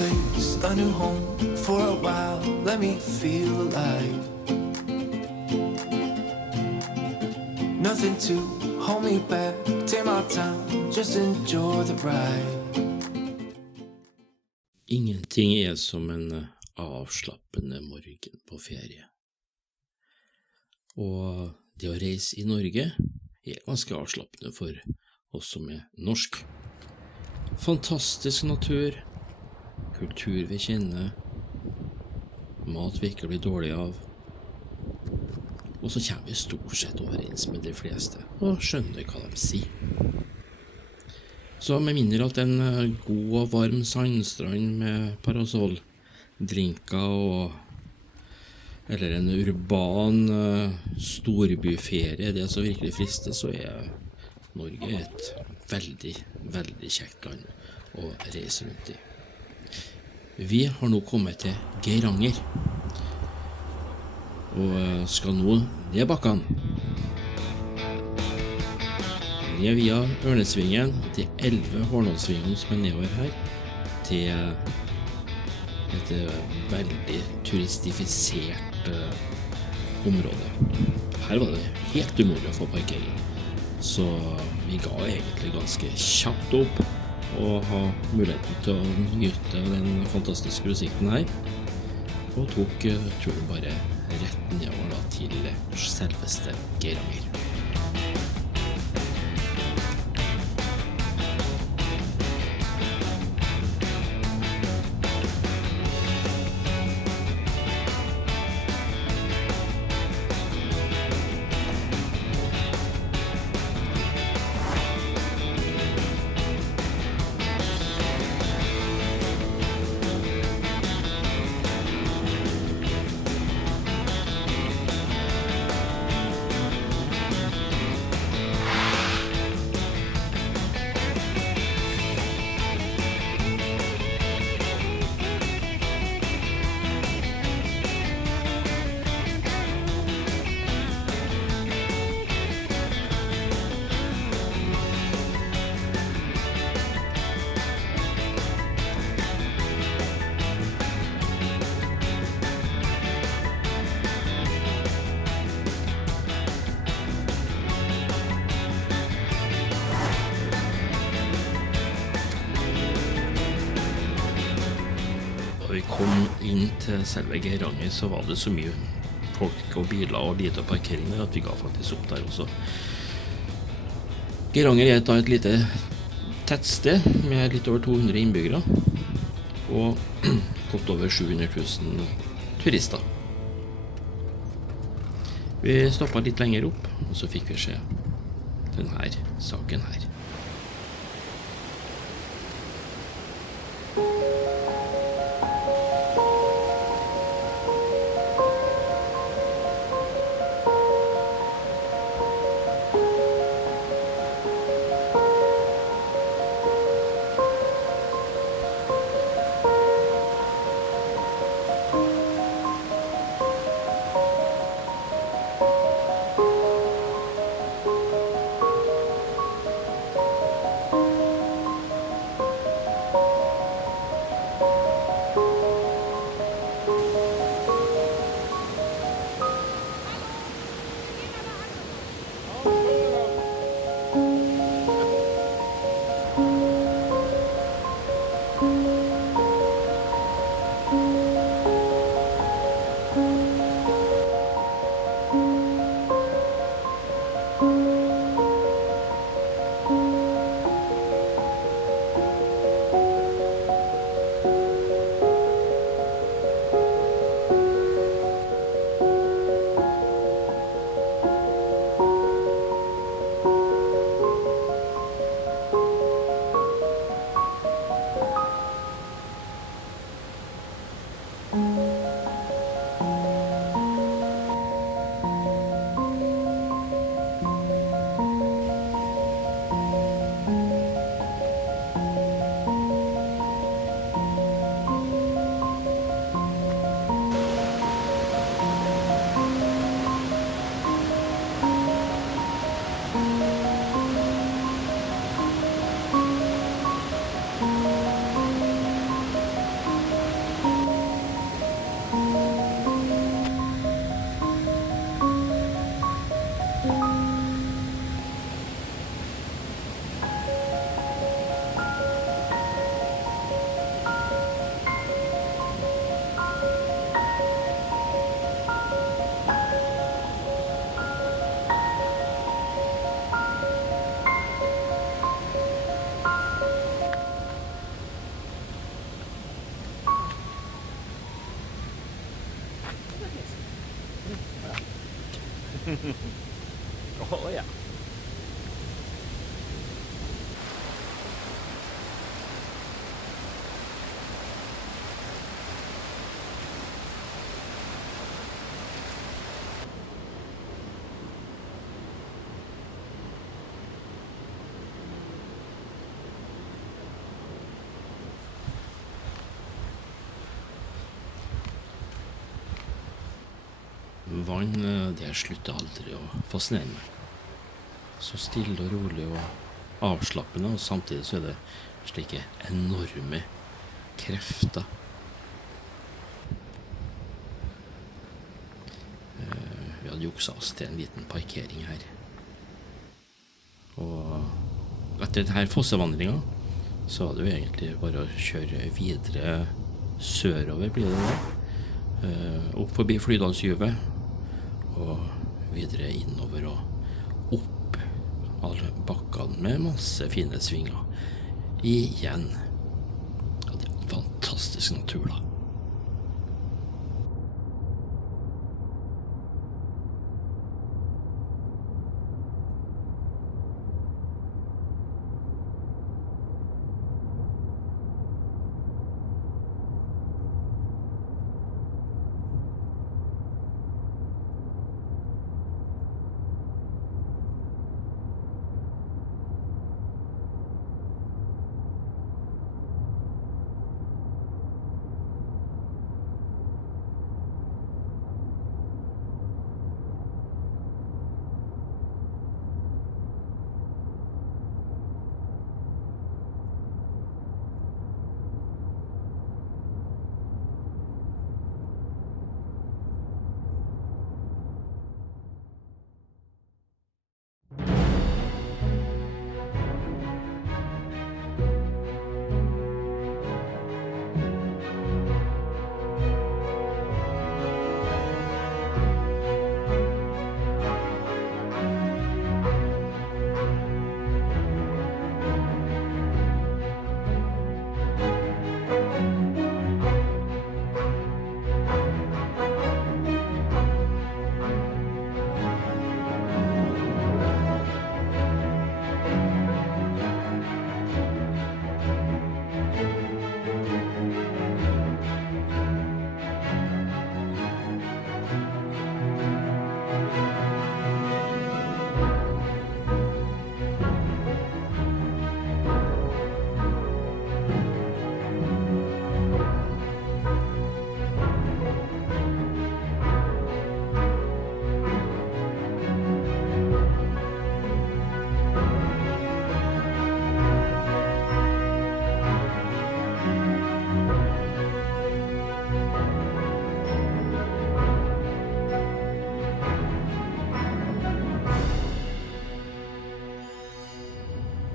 place, a new home for a while. Let me feel alive. Nothing to hold me back. Take my time, just enjoy the ride. Ingenting er som en avslappende morgen på ferie. Og det å reise i Norge er ganske avslappende for oss som er norsk. Fantastisk natur, kultur vi kjenner, mat vi ikke blir dårlig av, og så kommer vi stort sett overens med de fleste og skjønner hva de sier. Så med mindre at en god og varm sandstrand med parasoll, drinker eller en urban storbyferie, det som virkelig frister, så er Norge et veldig, veldig kjekt land å reise rundt i. Vi har nå kommet til Geiranger, og skal nå ned bakkene. Ned via Ørnesvingen til 11 Hårnålsvingen som er nedover her, til et veldig turistifisert område. Her var det helt umulig å få parkering, så vi ga egentlig ganske kjapt opp og ha muligheten til å nyte den fantastiske utsikten her, og tok turen bare rett nedover da, til selveste Geiranger. Da vi kom inn til selve Geiranger, så var det så mye folk og biler og lite parkering der at vi ga faktisk opp der også. Geiranger er et lite tettsted med litt over 200 innbyggere og godt over 700 000 turister. Vi stoppet litt lenger opp, og så fikk vi se denne saken her. Ja. Vann, det slutter aldri å fascinere meg. Så stille og rolig og avslappende, og samtidig så det slike enorme krefter. Vi hadde juksa oss til en liten parkering her. Og etter denne fossevandringen så var det jo egentlig bare å kjøre videre sørover, blir det da. Opp forbi Flydalsjuvet og videre innover og opp alle bakkene med masse fine svinger. Igjen. Ja, det er en fantastisk natur da.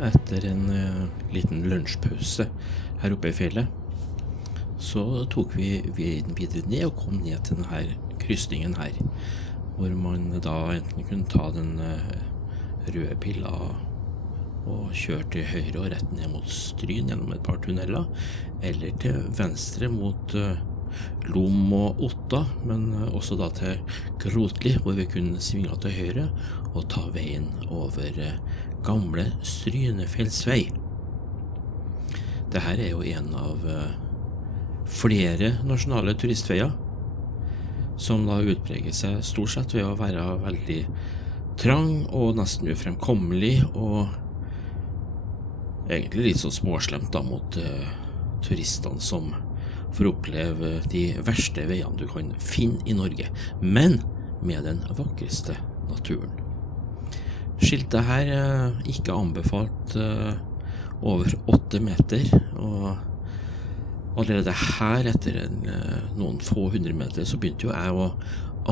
Etter en liten lunsjpause her oppe i fjellet, så tok vi videre ned og kom ned til denne kryssningen her, hvor man da enten kunne ta den røde pilla og kjøre til høyre og rett ned mot Stryn gjennom et par tunneler, eller til venstre mot Lom og Otta, men også da til Grotli, hvor vi kunne svinge til høyre og ta veien over gamle Strynefjellsvei. Dette er jo en av flere nasjonale turistveier, som da utpreger seg stort sett ved å være veldig trang og nesten ufremkommelig, og egentlig litt så småslemt da mot turistene som får oppleve de verste veiene du kan finne i Norge, men med den vakreste naturen. Skiltet her ikke anbefalt over 8 meter, og allerede her etter noen få 100 meter så begynte jo jeg å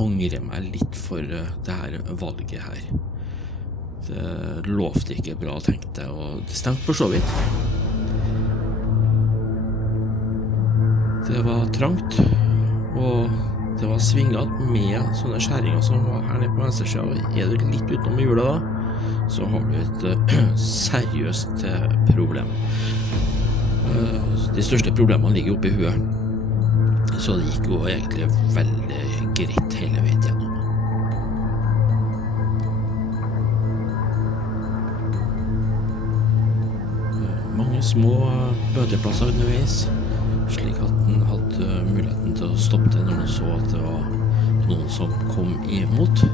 angre meg litt for det her valget her. Det lovte ikke bra, tenkte jeg, og det stemte for så vidt. Det var trangt, og det var svinget med sånne skjæringer som var her nede på venstresiden. Er du litt utenom hjulet da, så har du et seriøst problem. De største problemene ligger oppe i huet, så det gikk jo egentlig veldig greit hele veien gjennom. mange små bøteplasser underveis, slik at den hadde muligheten til å stoppe det når den så at det var noen som kom imot.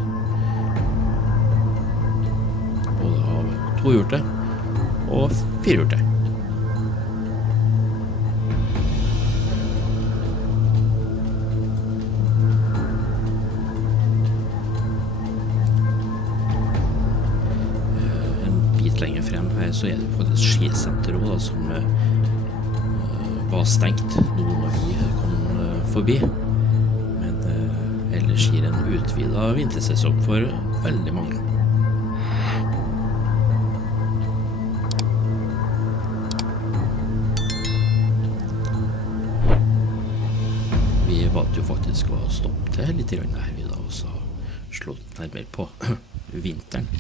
Både av tohjulte og firehjulte. Lenger frem her så det faktisk skisenter også, som var stengt nå når vi kom forbi, men ellers gir en utvidet vintersesong for veldig mange. Vi valgte jo faktisk å stoppe det litt her vi da også slått nærmere på vinteren.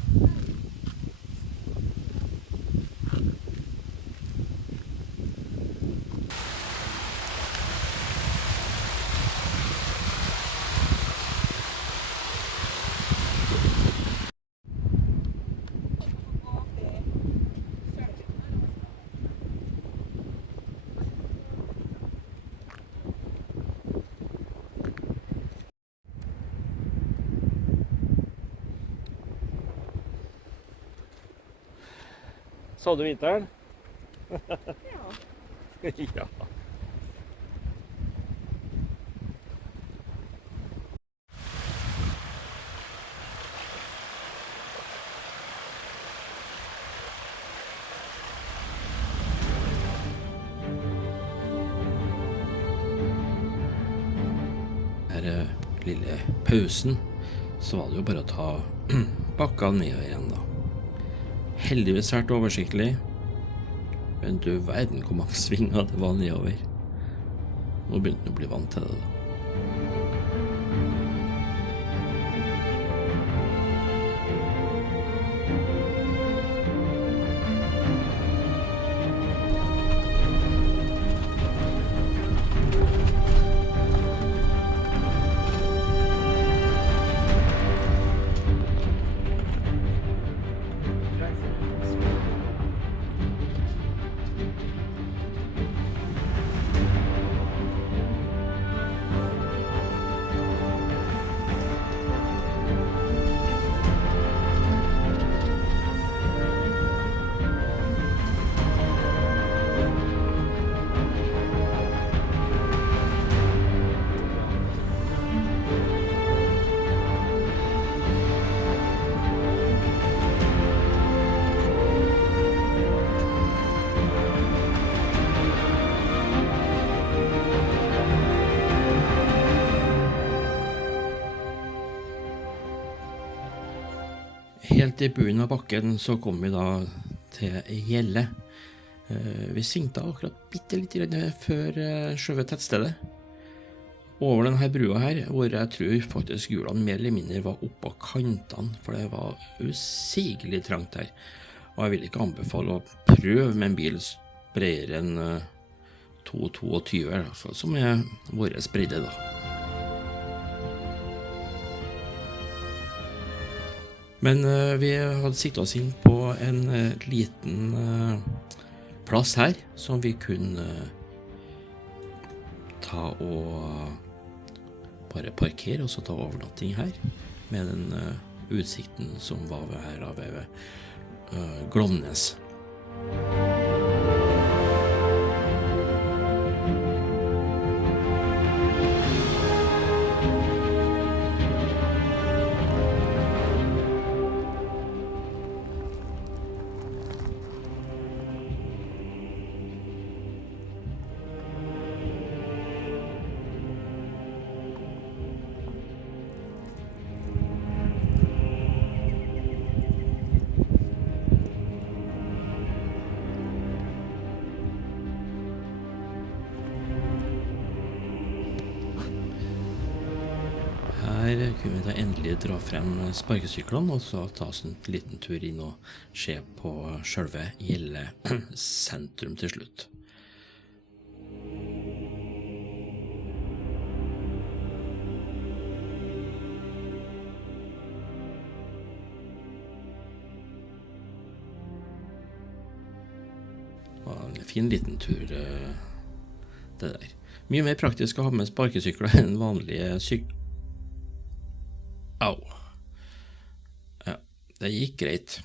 Så du vinteren? Ja. Ja. Her lille pausen, så var det jo bare å ta bakka ned igjen da. Heldigvis svært oversiktlig, men du verden hvor mange svinger det var nedover. Nå begynte du å bli vant til det da. Helt i bunnen av bakken så kom vi da til Gjelle. Vi svingte akkurat bitte litt før selve tettstedet. Over denne brua her, hvor jeg tror faktisk hjulene mer eller mindre var oppå kantene, for det var usigelig trangt her. Og jeg vil ikke anbefale å prøve med en bil bredere enn 2,22, altså, som vår bredde da. Men vi hadde siktet oss inn på en liten plass her, som vi kunne ta og bare parkere, og så ta overnatting her, med den utsikten som var her ved Glomnes. Her kunne vi da endelig dra frem sparkesyklene, og så ta oss en liten tur inn og se på selve Gjelle sentrum til slutt. fin liten tur, det der. Mye mer praktisk å ha med sparkesykler enn vanlige Au. Ja, det gikk greit.